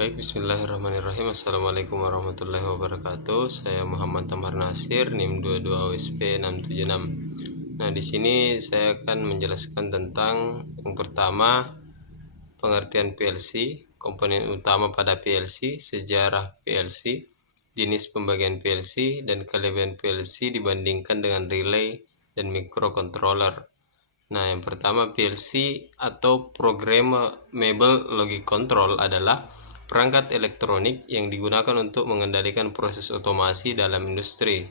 Baik, bismillahirrahmanirrahim. Assalamualaikum warahmatullahi wabarakatuh. Saya Muhammad Tamar Nasir, NIM 22OSP 676. Nah, di sini saya akan menjelaskan tentang yang pertama, pengertian PLC, komponen utama pada PLC, sejarah PLC, jenis pembagian PLC, dan kelebihan PLC dibandingkan dengan relay dan microcontroller. Nah, yang pertama, PLC atau Programmable Logic Control adalah perangkat elektronik yang digunakan untuk mengendalikan proses otomasi dalam industri.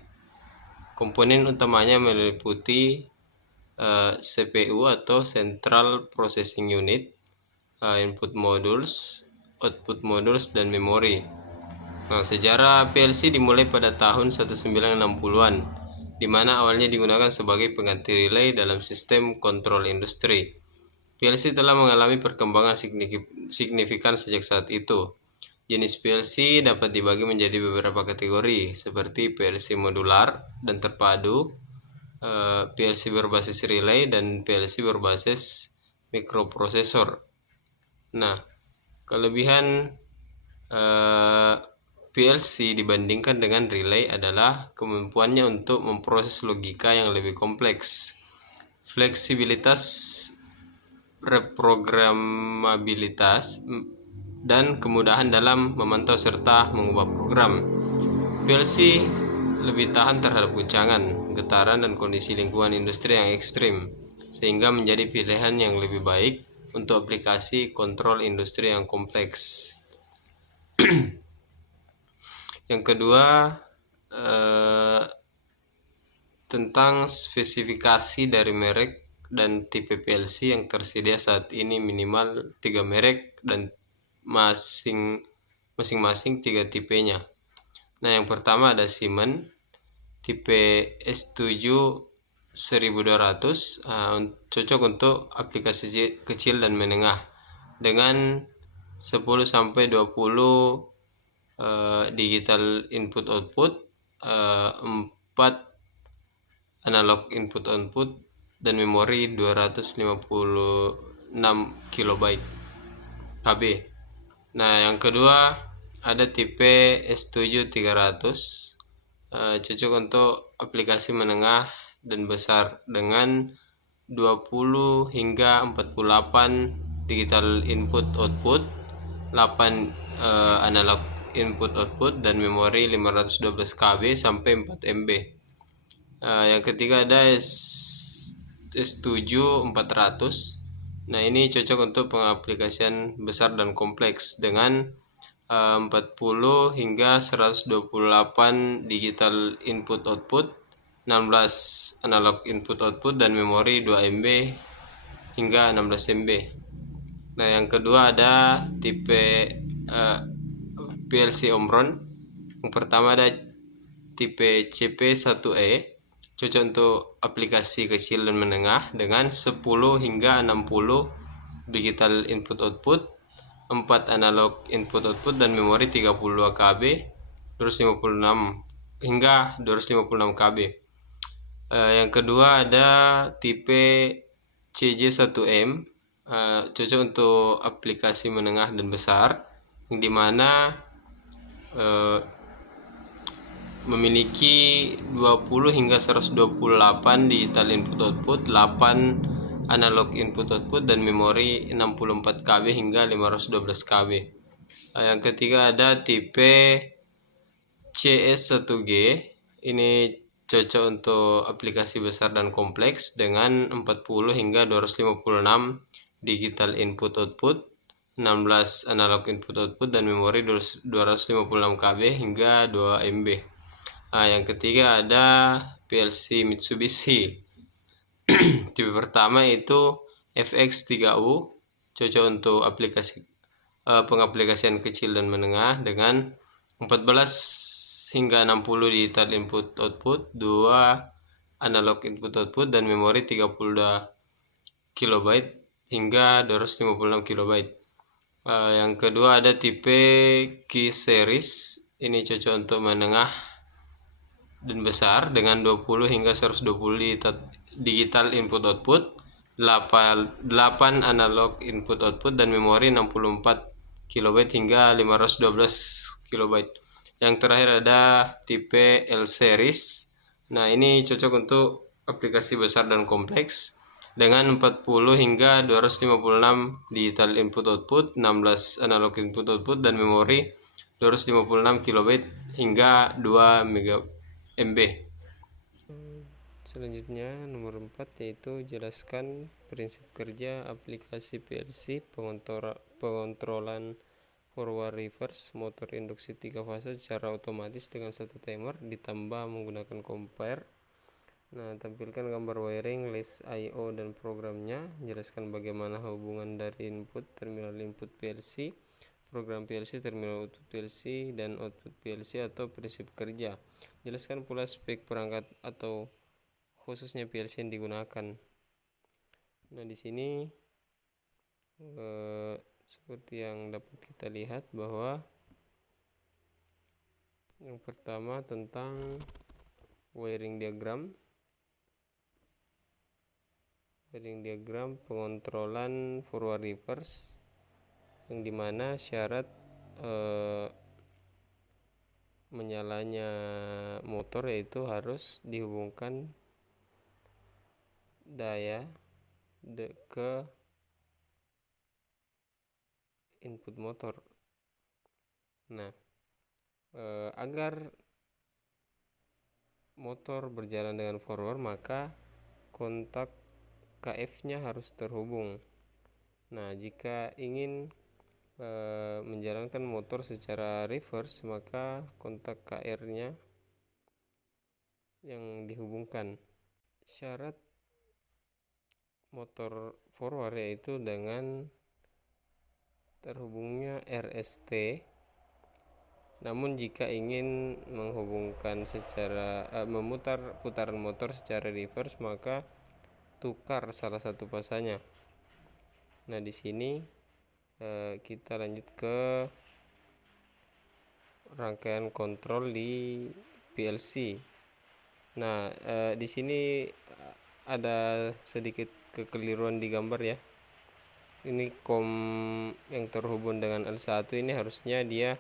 Komponen utamanya meliputi CPU atau Central Processing Unit, input modules, output modules, dan memori. Nah, sejarah PLC dimulai pada tahun 1960-an, di mana awalnya digunakan sebagai pengganti relay dalam sistem kontrol industri. PLC telah mengalami perkembangan signifikan sejak saat itu. Jenis PLC dapat dibagi menjadi beberapa kategori, seperti PLC modular dan terpadu, PLC berbasis relay, dan PLC berbasis mikroprosesor. Nah, kelebihan PLC dibandingkan dengan relay adalah kemampuannya untuk memproses logika yang lebih kompleks, fleksibilitas, reprogramabilitas, dan kemudahan dalam memantau serta mengubah program. PLC lebih tahan terhadap guncangan, getaran, dan kondisi lingkungan industri yang ekstrim, sehingga menjadi pilihan yang lebih baik untuk aplikasi kontrol industri yang kompleks. Yang kedua, tentang spesifikasi dari merek dan tipe PLC yang tersedia saat ini. Minimal 3 merek dan masing-masing 3 tipenya. Nah, yang pertama ada Siemens tipe S7 1200, cocok untuk aplikasi kecil dan menengah dengan 10-20 digital input output, 4 analog input output, dan memori 256 KB. Nah, yang kedua ada tipe S7 300, cocok untuk aplikasi menengah dan besar dengan 20 hingga 48 digital input output, 8 analog input output, dan memori 512 KB sampai 4 MB. Yang ketiga ada S7 400. Nah, ini cocok untuk pengaplikasian besar dan kompleks dengan 40 hingga 128 digital input output, 16 analog input output, dan memori 2 MB hingga 16 MB. Nah, yang kedua ada tipe PLC Omron. Yang pertama ada tipe CP1E, cocok untuk aplikasi kecil dan menengah dengan 10 hingga 60 digital input output, 4 analog input output, dan memori 32 KB, 256 hingga 256 KB. Yang kedua ada tipe CJ1M, cocok untuk aplikasi menengah dan besar, yang dimana memiliki 20 hingga 128 digital input output, 8 analog input output, dan memori 64 KB hingga 512 KB. Yang ketiga ada tipe CS1G. Ini cocok untuk aplikasi besar dan kompleks dengan 40 hingga 256 digital input output, 16 analog input output, dan memori 256 KB hingga 2 MB. Yang ketiga ada PLC Mitsubishi. Tipe pertama itu FX3U, cocok untuk pengaplikasian kecil dan menengah dengan 14 hingga 60 digital input output, 2 analog input output, dan memori 32 KB hingga 256 KB. Yang kedua ada tipe Key Series. Ini cocok untuk menengah dan besar dengan 20 hingga 120 digital input output, 8 analog input output, dan memori 64 kilobyte hingga 512 kilobyte. Yang terakhir ada tipe L series. Nah, ini cocok untuk aplikasi besar dan kompleks dengan 40 hingga 256 digital input output, 16 analog input output, dan memori 256 kilobyte hingga 2 MB. Selanjutnya nomor 4 yaitu jelaskan prinsip kerja aplikasi PLC pengontrolan forward reverse motor induksi 3 fase secara otomatis dengan satu timer ditambah menggunakan compare. Nah, tampilkan gambar wiring, list I/O dan programnya. Jelaskan bagaimana hubungan dari input terminal input PLC, program PLC, terminal output PLC, dan output PLC atau prinsip kerja. Jelaskan pula spek perangkat atau khususnya PLC yang digunakan. Nah, di sini seperti yang dapat kita lihat bahwa yang pertama tentang wiring diagram pengontrolan forward reverse, yang dimana syarat menyalanya motor yaitu harus dihubungkan daya ke input motor. Nah, agar motor berjalan dengan forward maka kontak KF-nya harus terhubung. Nah, jika ingin menjalankan motor secara reverse maka kontak KR-nya yang dihubungkan. Syarat motor forward yaitu dengan terhubungnya RST. Namun jika ingin menghubungkan secara memutar putaran motor secara reverse maka tukar salah satu pasanya. Nah, di sini kita lanjut ke rangkaian kontrol di PLC. Nah, di sini ada sedikit kekeliruan di gambar ya. Ini COM yang terhubung dengan L1 ini harusnya dia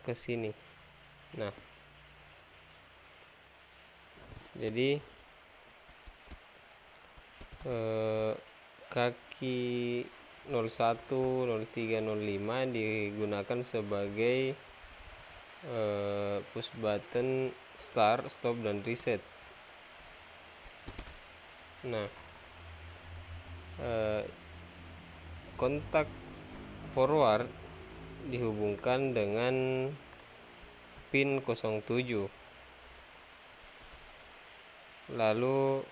ke sini. Nah, jadi kaki 01, 03, 05 digunakan sebagai push button start, stop, dan reset. Nah, kontak forward dihubungkan dengan pin 07, lalu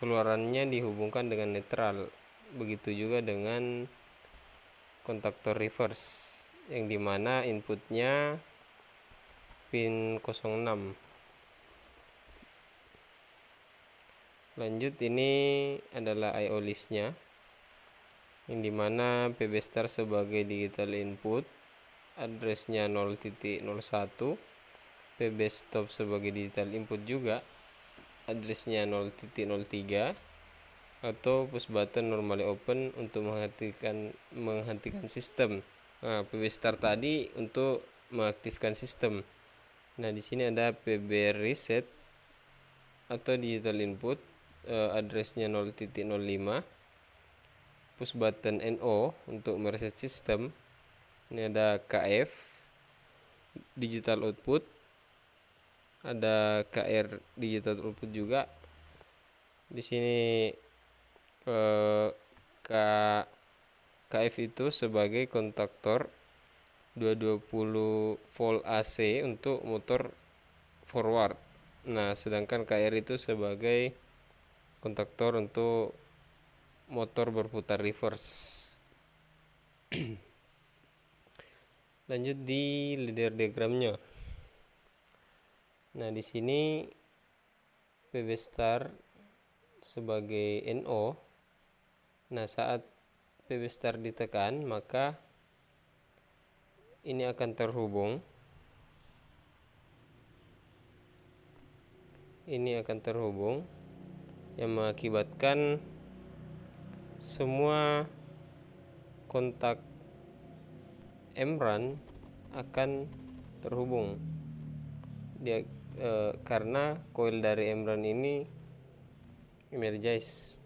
keluarannya dihubungkan dengan netral. Begitu juga dengan kontaktor reverse yang dimana inputnya pin 06. Lanjut, ini adalah I/O listnya, yang dimana PB star sebagai digital input, addressnya 0.01, PB stop sebagai digital input juga, addressnya 0.03, atau push button normally open untuk menghentikan sistem. Nah, PB start tadi untuk mengaktifkan sistem. Nah, di sini ada PB reset atau digital input, addressnya 0.05, push button NO untuk mereset sistem. Ini ada KF digital output, ada KR digital output juga. Di sini KF itu sebagai kontaktor 220 volt AC untuk motor forward. Nah, sedangkan KR itu sebagai kontaktor untuk motor berputar reverse. Lanjut di leader diagramnya. Nah, di sini PB star sebagai NO. Nah, saat PB star ditekan maka ini akan terhubung. Ini akan terhubung yang mengakibatkan semua kontak Emran akan terhubung dia karena coil dari Emran ini energize.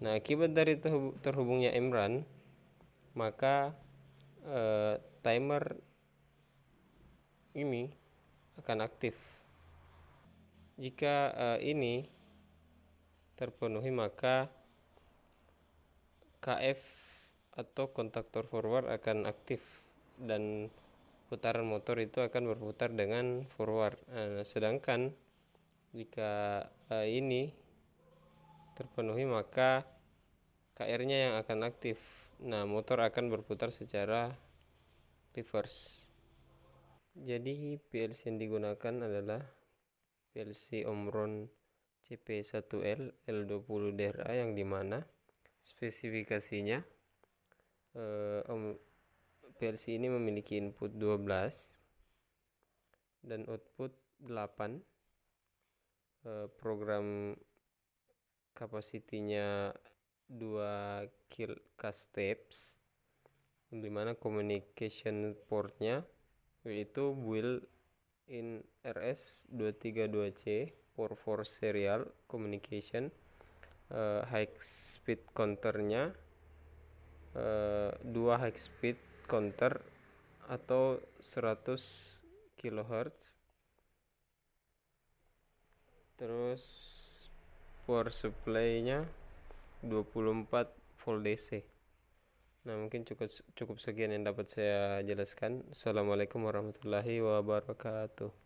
Nah, akibat dari terhubungnya Emran, maka timer ini akan aktif. Jika ini terpenuhi, maka KF atau kontaktor forward akan aktif dan putaran motor itu akan berputar dengan forward. Sedangkan jika ini terpenuhi, maka KR-nya yang akan aktif. Nah, motor akan berputar secara reverse. Jadi PLC yang digunakan adalah PLC Omron CP1L L20DRA, yang dimana spesifikasinya PLC ini memiliki input 12 dan output 8. Program kapasitinya 2 k steps, dimana communication portnya yaitu built-in RS232C for serial communication. High speed counternya 2 high speed counter atau 100 kHz. Terus power supply-nya 24 volt DC. Nah, mungkin cukup sekian yang dapat saya jelaskan. Assalamualaikum warahmatullahi wabarakatuh.